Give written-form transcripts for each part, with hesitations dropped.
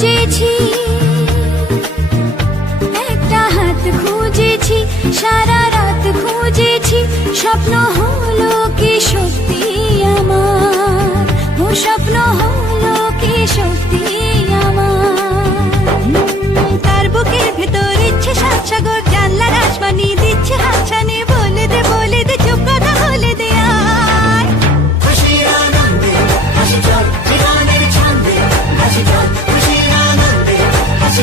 খুঁজেছি, একটা হাত খুঁজেছি, সারা রাত খুঁজেছি, স্বপ্ন হলো কি সত্যি আমার, ও স্বপ্ন হলো কি সত্যি আমার। তার বুকের ভেতর ইচ্ছে সাত সাগর, জানলার আসমানি দিচ্ছে হাতছানি, বলে দে চুপ কথা বলে দে আয়। খুশির আনন্দে হাসি চল জীবনের ছন্দে, হাসি চল খুশির আনন্দে হাসি।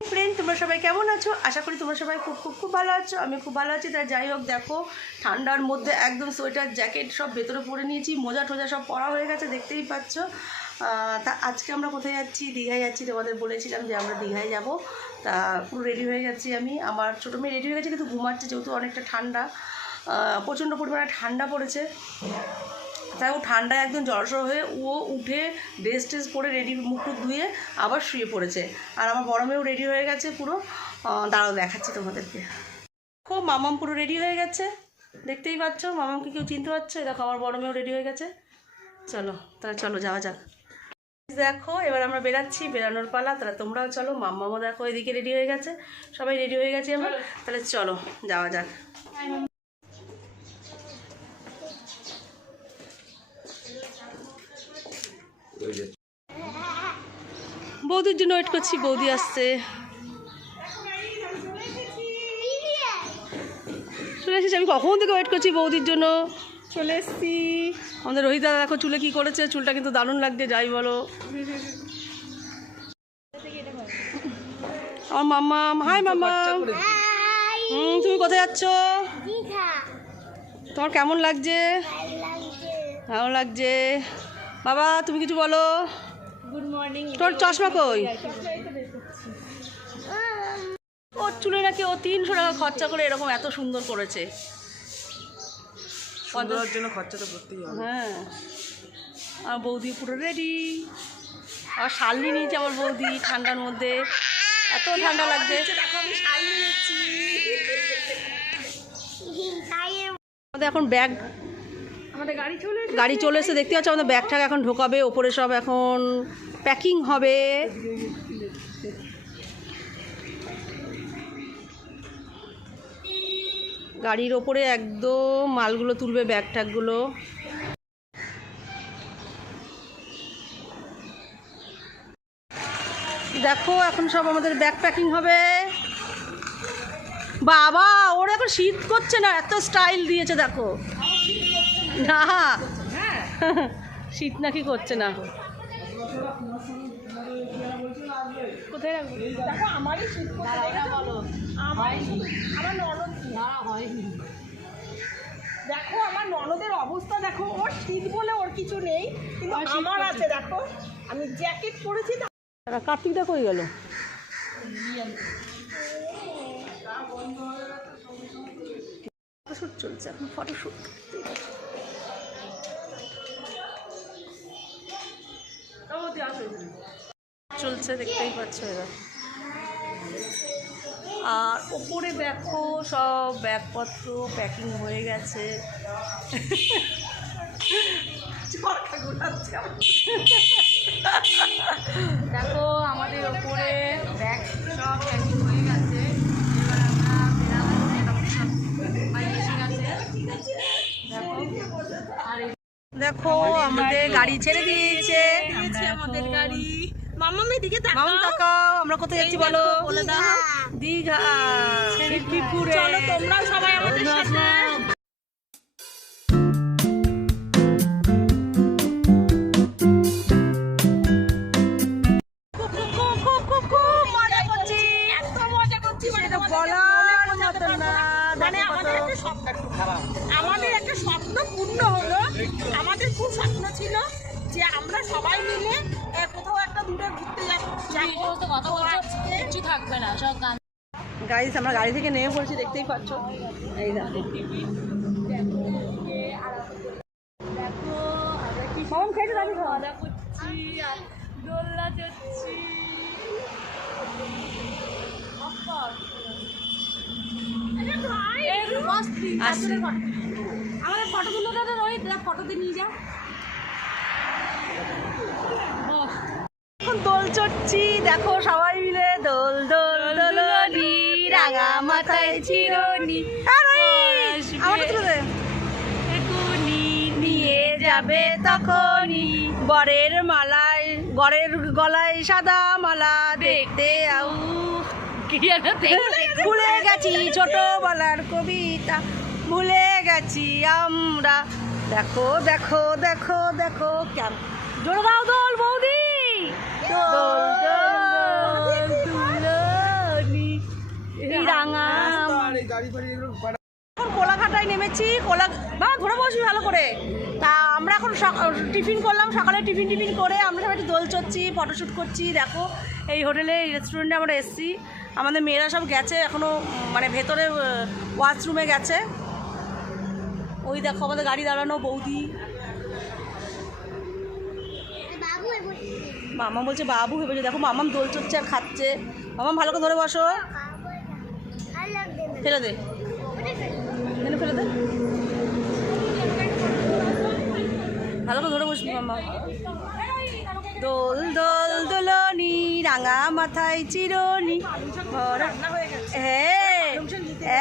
ফ্রেন্ড, তোমরা সবাই কেমন আছো? আশা করি তোমরা সবাই খুব খুব খুব ভালো আছো। আমি খুব ভালো আছি। তাই যাই হোক, দেখো ঠান্ডার মধ্যে একদম সোয়েটার জ্যাকেট সব ভেতরে পরে নিয়েছি, মোজা টোজা সব পরা হয়ে গেছে, দেখতেই পাচ্ছ। তা আজকে আমরা কোথায় যাচ্ছি? দীঘায় যাচ্ছি। তোমাদের বলেছিলাম যে আমরা দীঘায় যাব। তা পুরো রেডি হয়ে গেছি আমি। আমার ছোটো মেয়ে রেডি হয়ে গেছে, কিন্তু ঘুমাচ্ছে, যেহেতু অনেকটা ঠান্ডা, প্রচণ্ড পরিমাণে ঠান্ডা পড়েছে। তাই ও ঠান্ডায় একদম জড়সড় হয়ে ও উঠে ড্রেস ট্রেস পরে রেডি, মুখ টুক ধুয়ে আবার শুয়ে পড়েছে। আর আমার বড় মেয়েও রেডি হয়ে গেছে পুরো। দাঁড়াও দেখাচ্ছি তোমাদেরকে। খুব মামাম পুরো রেডি হয়ে গেছে, দেখতেই পাচ্ছ। মামামকে কেউ চিনতে পারছো? দেখো আমার বড় মেয়েও রেডি হয়ে গেছে। চলো তাহলে চলো যাওয়া যাক। দেখো এবার আমরা বেরাচ্ছি, বেরানোর পালা। তাহলে তোমরাও চলো। মাম্মামও দেখো এদিকে রেডি হয়ে গেছে, সবাই রেডি হয়ে গেছি আমরা। তাহলে চলো যাওয়া যাক। বৌদির জন্য ওয়েট করছি, বৌদি আসছে। চলে এসেছি, আমি কখন থেকে ওয়েট করছি বৌদির জন্য। চলে এসেছি। আমাদের রোহিত দাদা দেখো চুলে কি করেছে, চুলটা কিন্তু দারুণ লাগছে, যাই বলো। আমার মাম্মাম, হাই মাম্মাম। তুমি কোথায় যাচ্ছ? তোমার কেমন লাগছে? ভালো লাগছে। বাবা তুমি কিছু বলো। Good morning. তোর চশমা কই? ওর চুলে নাকি ও 300 টাকা খরচা করে এরকম এত সুন্দর করেছে। সুন্দরের জন্য খরচা তো করতেই হবে। হ্যাঁ, আর বৌদি পুরো রেডি। আর শালনি নিয়েছে আমার বৌদি ঠান্ডার মধ্যে, এত ঠান্ডা লাগছে। আমাদের এখন ব্যাগ, আমাদের গাড়ি চলে এসে দেখতে পাচ্ছ। আমাদের ব্যাগ ঠ্যাগ এখন ঢোকাবে, ওপরে সব এখন প্যাকিং হবে। গাড়ির ওপরে একদম মালগুলো তুলবে, ব্যাগ ট্যাগগুলো। দেখো এখন সব আমাদের ব্যাগ প্যাকিং হবে। বাবা ওর এখন শীত করছে না, এত স্টাইল দিয়েছে দেখো। না শীত নাকি করছে না। কোথায় রাখবো? দেখো আমারই শীত করছে, বলো আমার ননদ হয়নি। দেখো আমার ননদের অবস্থা দেখো, ওর শীত বলে ওর কিছু নেই, কিন্তু আমার আছে। দেখো আমি জ্যাকেট পরেছি। কার্তিকটা কই গেল? ফটোশুট চলছে এখন, ফটোশুট চলছে, দেখতেই পাচ্ছ এবার। আর ওপরে দেখো সব ব্যাগপত্র প্যাকিং হয়ে গেছে। দেখো আমাদের ওপরে ব্যাগ সব প্যাকিং হয়ে গেছে। এবার আমরা দেখো আমাদের গাড়ি ছেড়ে দিয়েছে। আমাদের গাড়ি। মাম্মাম এদিকে তাকাও, আমরা কোথায় যাচ্ছি বলো? দীঘা। চলো তোমরা সবাই আমাদের সাথে। আমাদের একটা স্বপ্ন পূর্ণ হলো। আমাদের খুব স্বপ্ন ছিল যে আমরা সবাই মিলে কোথাও একটা দূরে ঘুরতে যাবো। কিছু থাকবে না, সব গান। গাইস আমরা গাড়ি থেকে নেমে পড়েছি, দেখতেই পাচ্ছ। এই দেখো মামাম খেয়েছে, দাবি খাওয়া দাওয়া করছি আর দোলনা চড়ছি। আসছি আমাদের ফটো তুলে দাও রোহিত, ফটোতে নিয়ে যা। এখন দোল চড়ছি, দেখো সবাই মিলে দোল দোল দোলনি, রাঙা মাথায় চিরনি, আমার তুলে দে। এখুনি নিয়ে যাবে তখনই বরের মালায়, বরের গলায় সাদা মালা দেখতে আউ। ভুলে গেছি ছোটবেলার কবিতা, ভুলে গেছি আমরা। দেখো দেখো দেখো দেখো কেমন জোরে দাও দোল বৌদি, দোল দোল দুলনি রাঙা। এখন কোলাঘাটায় নেমেছি, বা ধরে বসবি ভালো করে। তা আমরা এখন টিফিন করলাম, সকালে টিফিন করে আমরা সবাই একটু দোল চড়ছি, ফটোশ্যুট করছি। দেখো এই হোটেলে, এই রেস্টুরেন্টে আমরা এসেছি। আমাদের মেয়েরা সব গেছে এখনও, মানে ভেতরে ওয়াশরুমে গেছে। ওই দেখো আমাদের গাড়ি দাঁড়ানো, বৌদি মামা বলছে বাবু ভেবেছে। দেখো মামাম দোল চড়ছে আর খাচ্ছে। মামাম ভালো করে ধরে বসো, ফেলে দে, ফেলে দে, ভালো করে ধরে বসবি মামা। দোল দোল দোলনি, রাঙা মাথায় চিরনি। হ্যাঁ,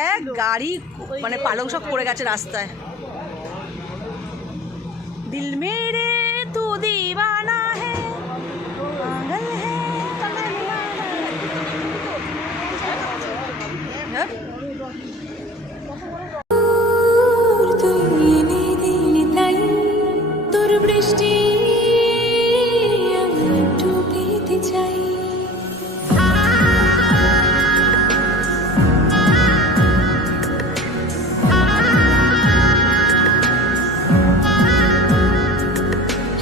এক গাড়ি মানে পালং শাক পড়ে গেছে রাস্তায়। দিল মেরে তু দিওয়ানা হে, পাগল হে তমন্না। তোর বৃষ্টি আমি একটু পেতে চাই।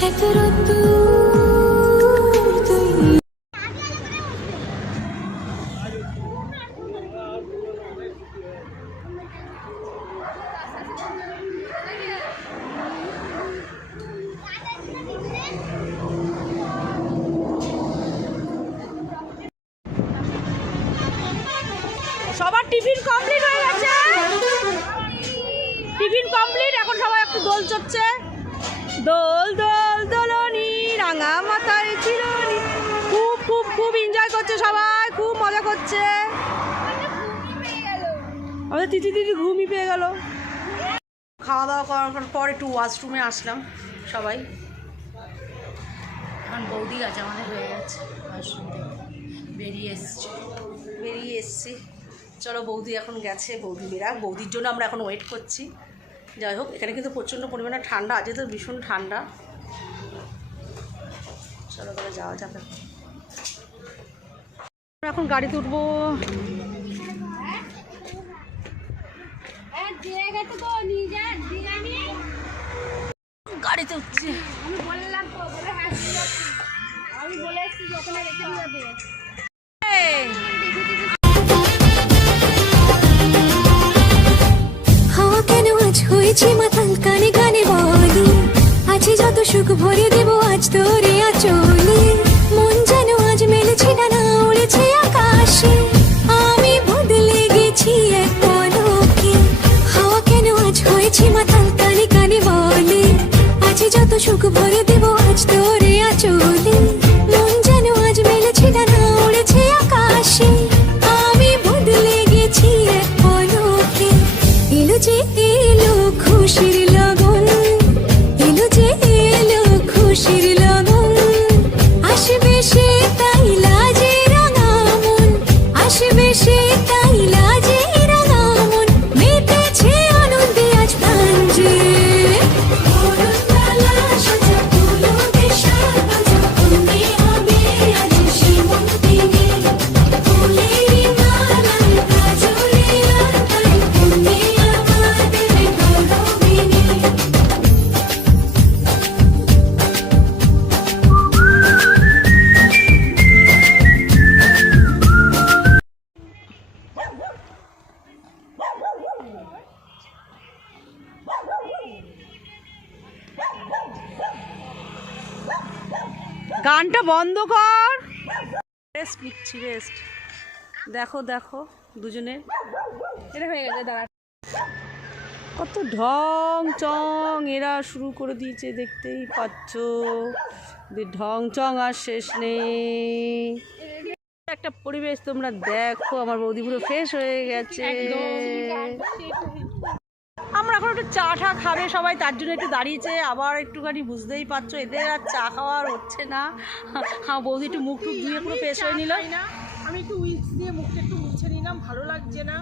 এত রোদ্দুর তুই। সবার টিফিন কমপ্লিট হয়ে গেছে, টিফিন কমপ্লিট। এখন সবাই একটু দোল চড়ছে, দোল দোল দোলনি, রাঙা মাথায় চিরনি। খুব খুব খুব এনজয় করছে সবাই, খুব মজা করছে। আমাদের তিথি দিদি ঘুমই পেয়ে গেল। খাওয়া দাওয়া করার পর একটু ওয়াশরুমে আসলাম সবাই। এখন বৌদি আছে, আমাদের হয়ে গেছে, বেরিয়ে এসছি। চলো বৌদি এখন গেছে, বৌদি বেরাক, বৌদির জন্য আমরা এখন ওয়েট করছি। যাই হোক, এখানে কিন্তু প্রচণ্ড পরিমাণে ঠান্ডা, আজকে তো ভীষণ ঠান্ডা। চলো তাহলে যাওয়া যাবে। এখন গাড়িতে উঠবো। গাড়িতে উঠছি। হাওয়া কেন আজ হয়েছে মাতাল, কানে কানে বলি আছে যত সুখ ভরে দেব আজ তোরে আঁচলে। মন যেন আজ মেলেছে ডানা, উড়েছে আকাশে, আমি বদলে গেছি এক পলকে। হাওয়া কেন আজ হয়েছে মাতাল, কানে কানে বলে আছে যত সুখ ভরে দেব আজ তোরে আঁচলে। মন যেন আজ মেলেছে ডানা, উড়েছে আকাশে, আমি বদলে গেছি এক পলকে। এলো যে এলো খুশির লগন, এলো যে এলো খুশির লগন। আসবে সে তাই লাজে রাঙা মন, আসবে সে তাই লাজে রাঙা মন। মেতেছে আনন্দে আজ প্রাণ যে। বরণমালা সাজা হলো দেশার বাজা, তুমি হবে আজ সীমন্তিনী। ফুলেরই মালায় কাজলে আর তাই, তুমি আমাদের গৌরবিনী। গানটা বন্ধ কর, রেস্ট নিচ্ছি, রেস্ট। দেখো দেখো দুজনে, এটা হয়ে গেছে, দাঁড়া। কত ঢং চং এরা শুরু করে দিয়েছে, দেখতেই পাচ্ছ। এদের ঢং চং আর শেষ নেই। একটা পরিবেশ তোমরা দেখো, আমার বৌদি পুরো ফ্রেশ হয়ে গেছে। আমরা এখন একটু চা টা খাবে সবাই, তার জন্য একটু দাঁড়িয়েছে। আবার একটুখানি বুঝতেই পারছো এদের আর চা খাওয়ার হচ্ছে না। হ্যাঁ, বৌদি একটু মুখ টুক ধুয়ে পুরো ফ্রেশ হয়ে নিল। আমি একটু উইক্স দিয়ে মুখটা একটু মুছে নিলাম, ভালো লাগছে না।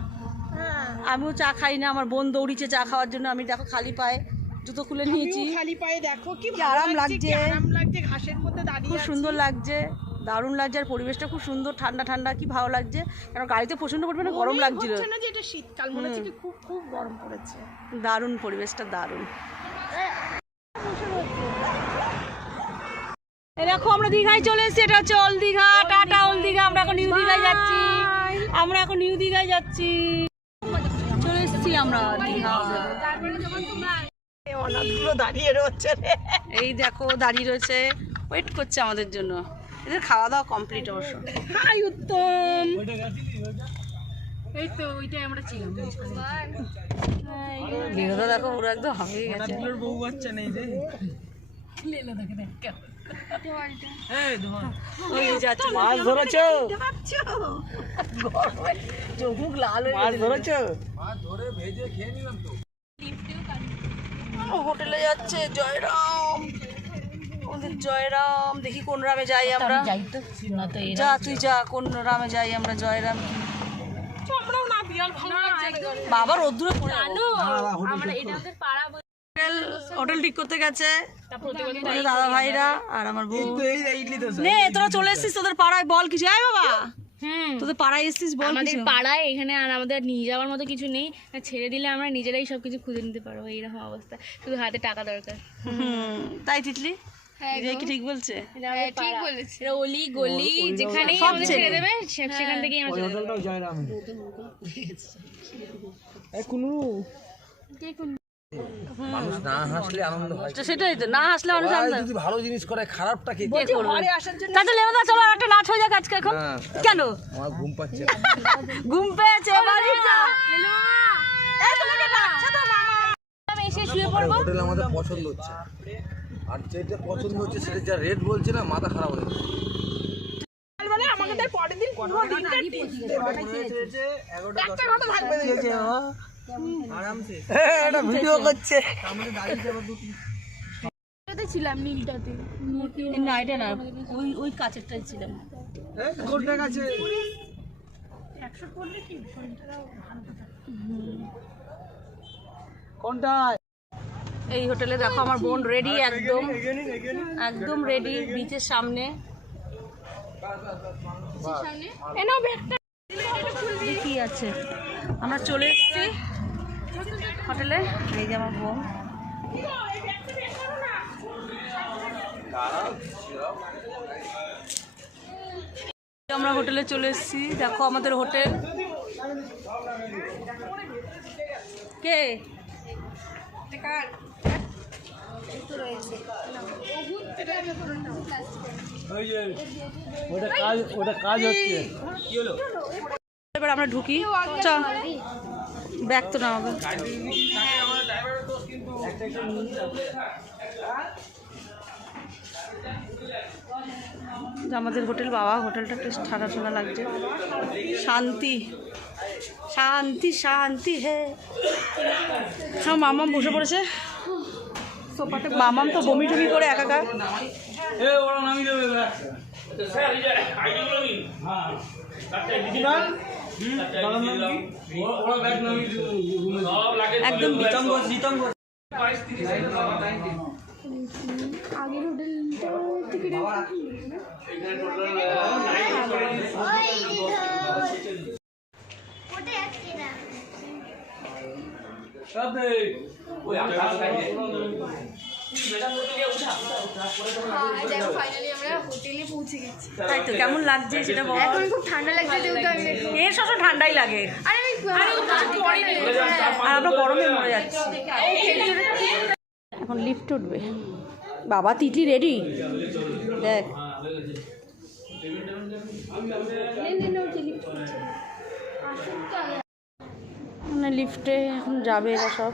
হ্যাঁ, আমিও চা খাই না, আমার বোন দৌড়িছে চা খাওয়ার জন্য। আমি দেখো খালি পায়ে জুতো খুলে নিয়েছি। আমিও খালি পায়ে দেখো কি কি আরাম লাগছে, আরাম লাগছে ঘাসের মধ্যে দাঁড়িয়ে। খুব সুন্দর লাগছে, দারুণ লাগছে। আর পরিবেশটা খুব সুন্দর, ঠান্ডা ঠান্ডা, কি ভালো লাগছে। কারণ গাড়িতে প্রচন্ড পরিমাণে গরম লাগছিল। হচ্ছে না যে এটা শীতকাল, মনে হচ্ছে কি খুব খুব গরম পড়েছে। দারুণ পরিবেশটা, দারুণ। এই দেখো আমরা দীঘায় চলে এসেছি। এটা হচ্ছে old Digha, tata old Digha. আমরা এখন নিউ দীঘায় যাচ্ছি। চলে এসেছি আমরা দীঘা। অনাথগুলো দাঁড়িয়ে রয়েছে রে। এই দেখো দাঁড়িয়ে রয়েছে, ওয়েট করছে আমাদের জন্য। এদের খাওয়া দাওয়া কমপ্লিট অবশ্য। হাই উত্তম। এই তো ওইটাই আমরা ছিলাম। দীঘাটা দেখো পুরো একদম হয়ে গেছে। বউ বাচ্চা নেই রে। মাছ ধরেছো? চোখ লাল হয়ে মাছ ধরেছো? হোটেলে যাচ্ছে জয়রাম, আমাদের জয়রাম। দেখি কোন রামে যাই আমরা। যা তুই যা, কোন রামে যাই আমরা। জয়রাম বাবা রোদ্দুরে পড়ে হোটেল ঠিক করতে গেছে দাদা ভাইরা আর আমার বউ। নে তোরা চলে এসেছিস তোদের পাড়ায়, বল কিছু। আয় বাবা, তোদের পাড়ায় এসেছিস, বল আমাদের কিছু। পাড়ায় এখানে আর আমাদের নিয়ে যাওয়ার মতো কিছু নেই, ছেড়ে দিলে আমরা নিজেরাই সবকিছু খুঁজে নিতে পারবো। এইরকম অবস্থা, শুধু হাতে টাকা দরকার। তাই তিতলি কি ঠিক বলছে? ঠিক বলেছে, অলি গলি যেখানেই আমাদের ছেড়ে দেবে সেখান থেকেই আমরা চলে যাবো। মানুষ না হাসলে আনন্দ হয়। সেটাই তো, না হাসলে মানুষ আনন্দ। যদি ভালো জিনিস করে খারাপটা কি ঘরে আসার জন্য তাহলে লেবা চলো একটা নাচ হয়ে যাক আজকে এখন। কেন আমার ঘুম পাচ্ছে। ঘুম পেয়েছে বাড়ি যা। এসে শুয়ে পড়বো। হোটেল আমাদের পছন্দ হচ্ছে, আর যেটা পছন্দ হচ্ছে সেটা যা রেট বলছে না, মাথা খারাপ হয়ে যাচ্ছে। মানে আমাদের পরের দিন পুরো দিনটা একটা কথা থাকবে আরামসে এটা ভিডিও করছে। ছিলাম নীলটাতে, না এটা না, ওই ওই কাছেরটাই ছিলাম। কোনটা কাছে? কোনটা? এই হোটেলে দেখো আমার বোন রেডি, একদম একদম রেডি, বিচের সামনে। কি আছে, আমরা চলে এসেছি হোটেলে। এই যে আমার বোন। আমরা হোটেলে চলে এসেছি, দেখো আমাদের হোটেল। কে ওটা কাজ হচ্ছে। এবার আমরা ঢুকি, চ ব্যাগ তো না হবে। আমাদের হোটেল, বাবা হোটেলটা একটু ঠান্ডা ঠান্ডা লাগছে। শান্তি শান্তি শান্তি হে। সব মামাম বসে পড়েছে সোফাতে। মামাম তো বমি টমি করে একাকার। একদম আগের হোটেলটা থেকে তাই তো, কেমন লাগছে সেটা বল। এখন খুব ঠান্ডা লাগছে, যেহেতু আমি এর সবসময় ঠান্ডাই লাগে, আর আর আমরা গরমে মরে যাচ্ছি। এখন লিফট উঠবে। বাবা তিতলি রেডি, দেখ মানে লিফটে এখন যাবে এরা সব।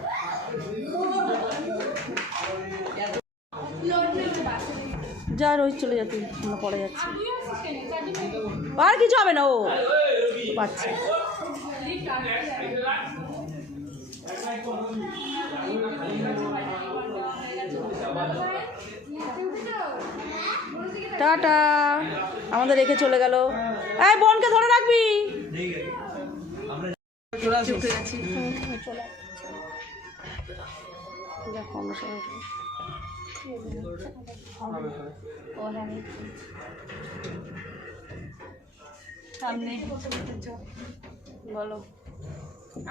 যা রোহিত চলে যাতে আমরা পড়ে যাচ্ছি আর কিছু হবে না ও পাচ্ছে টাটা আমাদের রেখে চলে গেল এই বোনকে ধরে রাখবি চুপে গেছি দেখো আমরা সবাই সামনে বলো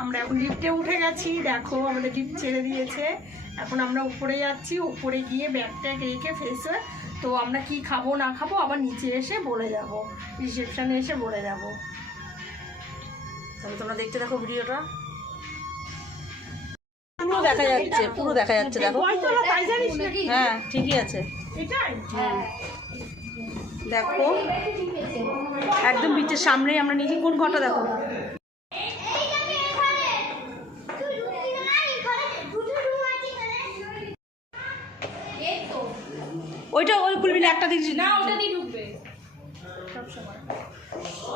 আমরা এখন লিফটে উঠে গেছি, দেখো আমাদের লিফট ছেড়ে দিয়েছে। এখন আমরা উপরে যাচ্ছি, উপরে গিয়ে ব্যাগ ট্যাগ রেখে ফ্রেশ হয়ে তো আমরা কি খাবো না খাবো আবার নিচে এসে বলে যাব, রিসেপশনে এসে বলে যাব। তাহলে তোমরা দেখতে দেখো ভিডিওটা, পুরো দেখা যাচ্ছে, পুরো দেখা যাচ্ছে দেখো। তোরা তাই জানিস নাকি? হ্যাঁ ঠিকই আছে, এটাই হ্যাঁ দেখো একদম বিচের সামনেই আমরা নিজে। কোন ঘরটা দেখো, ওইটা ওই খুলবি না, একটা দিচ্ছি না, ওটা দিয়ে ঢুকবে।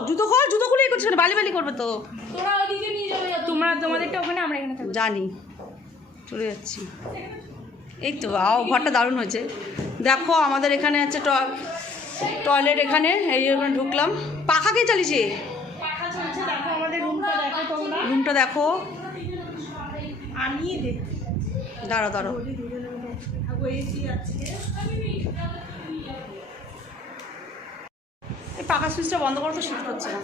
জুতো খোল, জুতো খুলেই করছিস না, বালি বালি করবে তো। তোরা ওইদিকে নিয়ে যাবে, তোমরা তোমাদেরটা ওখানে, আমরা এখানে থাকবো। জানি চলে যাচ্ছি। এই তো আও ঘরটা দারুণ হয়েছে দেখো। আমাদের এখানে আছে টয়লেট, এখানে এই ওখানে ঢুকলাম। পাখা কে চালিয়েছে? পাখা চলছে, দেখো আমাদের রুমটা দেখো তোমরা। রুমটা দেখো, আমি দেখ দাঁড়ো দাঁড়ো। এসি আছে। এই পাখা সুইচটা বন্ধ করো তো, শীত করছে না।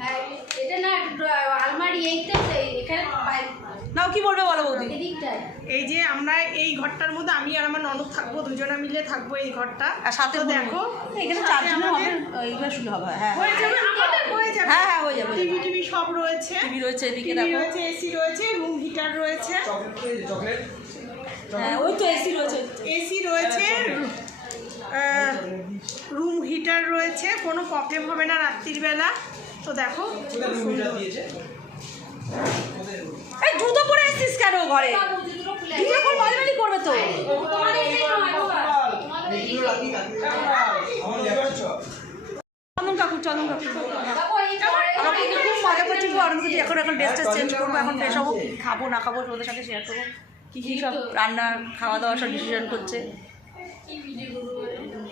হ্যাঁ এটা না আলমারি এইটাতে এখানে নাও কি বলবে বলো বৌদি। এদিকটায় এই যে আমরা এই ঘরটার মধ্যে আমি আর আমার ননদ থাকবো, দুজনে মিলে থাকবো এই ঘরটা। আর সাথে তো দেখো দেখো এখানে চারজনের হবে, এইবার শুরু হবে। হ্যাঁ হয়ে যাবে, আমাদের হয়ে যাবে। হ্যাঁ হ্যাঁ হয়ে যাবে। টিভি টিভি সব রয়েছে, টিভি রয়েছে এদিকে টিভি দেখো। রয়েছে, এসি রয়েছে, রুম হিটার রয়েছে, চকলেট হ্যাঁ ওই তো এসি রয়েছে। এসি রয়েছে, রুম হিটার রয়েছে, কোনো প্রবলেম হবে না রাত্রির বেলা। তো দেখো দিয়েছে এই জুতো পরে এসছিস কেন ঘরে? জুতো পরে বালি বালি করবে তো। চন্দন কাকু, চন্দন কাকু আমরা কিন্তু খুব মজা করছি, খুব আনন্দ করছি। এখন ড্রেসটা চেঞ্জ করবো, এখন ফ্রেশ হবো, কী খাবো না খাবো ওদের সাথে শেয়ার করবো, কী কী সব রান্না খাওয়া দাওয়া সব ডিসিশন করছে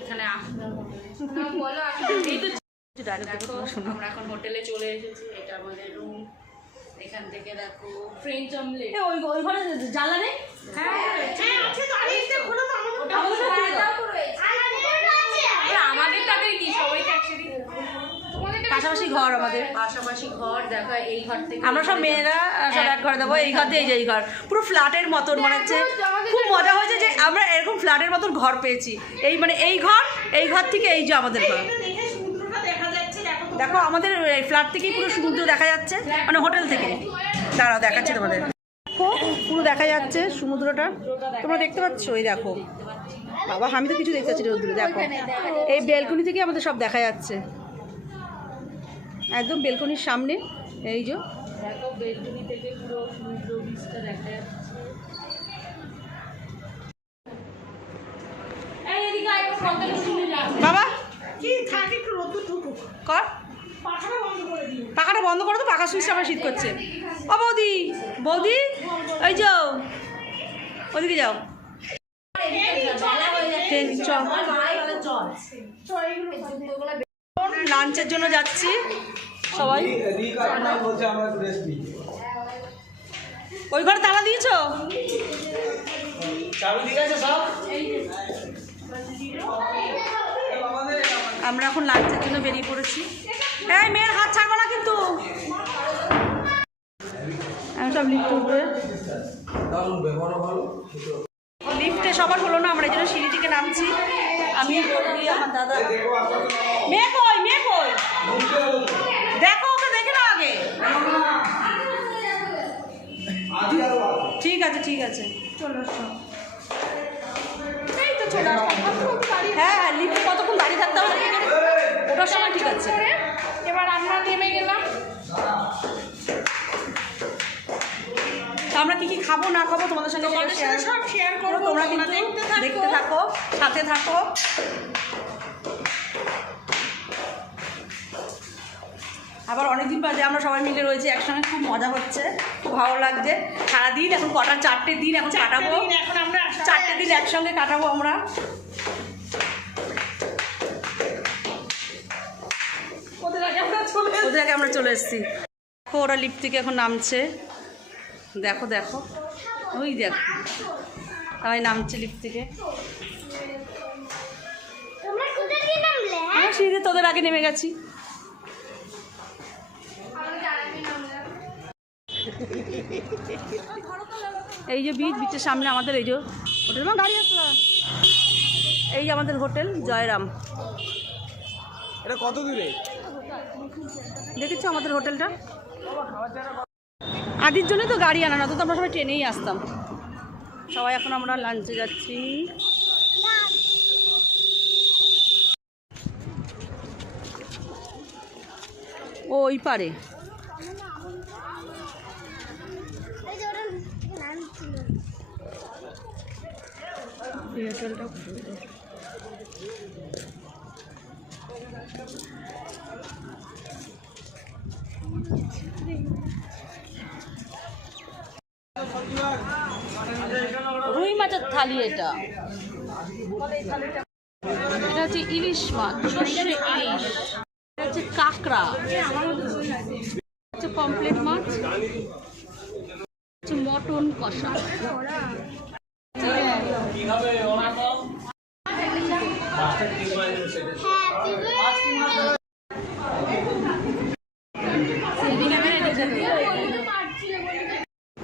এখানে। আমরা এখন হোটেলে চলে এসেছি, এটা আমাদের রুম। এখান থেকে দেখো ফ্রেঞ্চ অমলেট। ওই ওই ঘরে জ্বালা নেই? হ্যাঁ আছে তো, আরে এটা খোলো তো, আমাদের আমাদের তাদের কি সবাইকে একসাথে পাশাপাশি ঘর আমাদের, পাশাপাশি ঘর দেখা। এই ঘর থেকে আমরা সব মেয়েরা সব এক ঘরে দেবো। এই ঘর দিয়ে এই যে এই ঘর পুরো ফ্ল্যাটের মতন মনে হচ্ছে। খুব মজা হয়েছে যে আমরা এরকম ফ্ল্যাটের মতন ঘর পেয়েছি। এই মানে এই ঘর থেকে এই যে আমাদের ঘর। দেখে সমুদ্রটা দেখা যাচ্ছে, দেখো তো। দেখো আমাদের ফ্ল্যাট থেকেই পুরো সমুদ্র দেখা যাচ্ছে, মানে হোটেল থেকে। দাঁড়াও দেখাচ্ছি তোমাদের, দেখো পুরো দেখা যাচ্ছে সমুদ্রটা, তোমরা দেখতে পাচ্ছ? এই দেখো বাবা, আমি তো কিছু দেখতে পাচ্ছি রোদ্দুরে। দেখো এই বেলকনি থেকে আমাদের সব দেখা যাচ্ছে, একদম বেলকনির সামনে। এই যে দেখো বেলকনি থেকে পুরো সমুদ্র বিচটা দেখা যাচ্ছে। এই এদিকে আয়, ফ্রন্টালে শুনে যা। বাবা কি থাকে একটু রোদ ঢুকুক, কর, পাখাটা বন্ধ করে দিই। পাখাটা বন্ধ করো তো, পাখা সুইচটা আমার শীত করছে। ও বৌদি, বৌদি ওই যাও, ওদিকে যাও। লাঞ্চের জন্য যাচ্ছি সবাই। ওই ঘরে তালা দিয়েছো? আমরা এখন লাঞ্চের জন্য বেরিয়ে পড়েছি। এই মেয়ের হাত ছাড়বো না কিন্তু। আমি সব লিফট উঠবে, লিফটে সবার হলো না, আমরা এই জন্য সিঁড়ি থেকে নামছি। আমি আমার দাদা। মেয়ে কই, মেয়ে কই? দেখো ওকে, দেখে না আগে। ঠিক আছে ঠিক আছে, চলে আসো। এই তো চলে আসলাম। হ্যাঁ হ্যাঁ, লিফটে কতক্ষণ দাঁড়িয়ে থাকতে হবে ওটার সময়? ঠিক আছে, এবার আমরা নেমে গেলাম। তা আমরা কি কি খাবো না খাবো তোমাদের সঙ্গে সব শেয়ার করবো, তোমরা কিন্তু দেখতে থাকো, সাথে থাকো। আবার অনেকদিন বাদে আমরা সবাই মিলে রয়েছি একসঙ্গে, খুব মজা হচ্ছে, খুব ভালো লাগছে। সারাদিন এখন কটা 4টে দিন এখন কাটাবো, এখন আমরা 4টে দিন একসঙ্গে কাটাবো আমরা। ওদের আগে আমরা চলে এসেছি। দেখো ওরা লিফট থেকে এখন নামছে, দেখো দেখো ওই দেখো সবাই নামছে লিফট থেকে। আমরা সিঁড়িতে তোদের আগে নেমে গেছি। এই যে বিচের সামনে আমাদের এই যে হোটেল, মা গাড়ি আসলো, এই যে আমাদের হোটেল জয়রাম। এটা কত দূরে? দেখেছো আমাদের হোটেলটা? আদির জন্য তো গাড়ি আনা না, তো আমরা সবাই ট্রেনেই আসতাম। সবাই এখন আমরা লাঞ্চে যাচ্ছি। ওই পারে রুই মাছের থালি, এটা এটা হচ্ছে ইলিশ মাছ, সর্ষে ইলিশ, এটা হচ্ছে কাঁকড়া, হচ্ছে পমফ্লেট মাছ, হচ্ছে মটন কষা,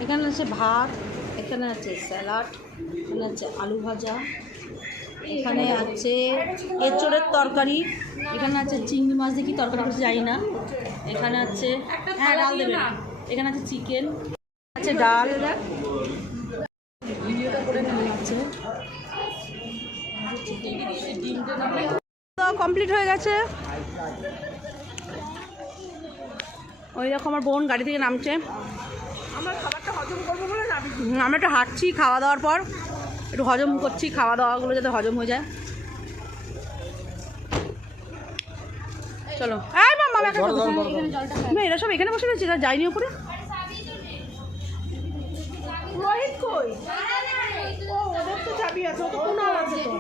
এখানে আছে ভাত, এখানে আছে স্যালাড, এখানে আছে আলু ভাজা, এখানে আছে এঁচোড়ের তরকারি, এখানে আছে চিংড়ি মাছ, দেখি তরকারি করতে যাই না, এখানে আছে হ্যাঁ ডাল দেবে, এখানে আছে চিকেন, আছে ডাল, ভিডিওটা করে নেওয়া হচ্ছে। কমপ্লিট হয়ে গেছে। ওই দেখো আমার বোন গাড়ি থেকে নামছে। আমার খাবারটা হজম করবো বলে না আমরা একটু হাঁটছি, খাওয়া দাওয়ার পর একটু হজম করছি, খাওয়া দাওয়াগুলো যাতে হজম হয়ে যায়। চলো এই মাম্মা না, এরা সব এখানে বসে রয়েছে, এরা যায়নি উপরে। রোহিত কই? ও ওদের তো চাবি আছে, ও তো কুনাল আছে তো।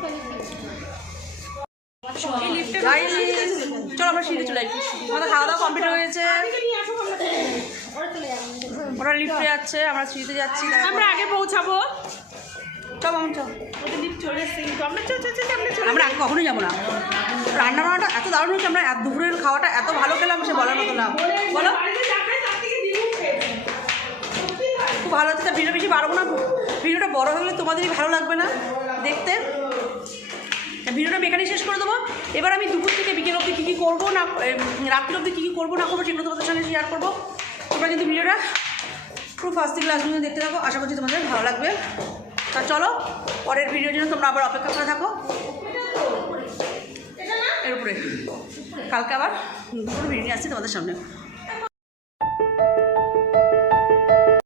চলো আমরা সিঁড়ি চলে যাই, আমাদের খাওয়া দাওয়া কমপ্লিট হয়েছে। ওরা লিফটে যাচ্ছে, আমরা সিঁড়িতে যাচ্ছি। আমরা আগে পৌঁছাবো। চল মামা চল, ওদের লিফট চলে এসেছে কিন্তু আমরা চল আমরা আগে কখনোই যাবো না। রান্না বান্নাটা এত দারুণ হচ্ছে, আমরা দুপুরের খাওয়াটা এত ভালো খেলাম, সে বলার মতো না। বলো খুব ভালো হচ্ছে। ভিডিও বেশি বাড়বো না, ভিডিওটা বড় হলে তোমাদেরই ভালো লাগবে না দেখতে। ভিডিওটা আমি এখানেই শেষ করে দেবো। এবার আমি দুপুর থেকে বিকেল অবধি কী কী করবো না, রাত্রি অবধি কী কী করবো না করবো সেগুলো তোমাদের সঙ্গে শেয়ার করবো। তোমরা কিন্তু ভিডিওটা পুরো ফার্স্ট থেকে লাস্ট পর্যন্ত দেখতে থাকো, আশা করছি তোমাদের ভালো লাগবে। তা চলো পরের ভিডিওর জন্য তোমরা আবার অপেক্ষা করে থাকো। এর উপরে কালকে আবার দুপুর ভিডিও আসছি তোমাদের সামনে।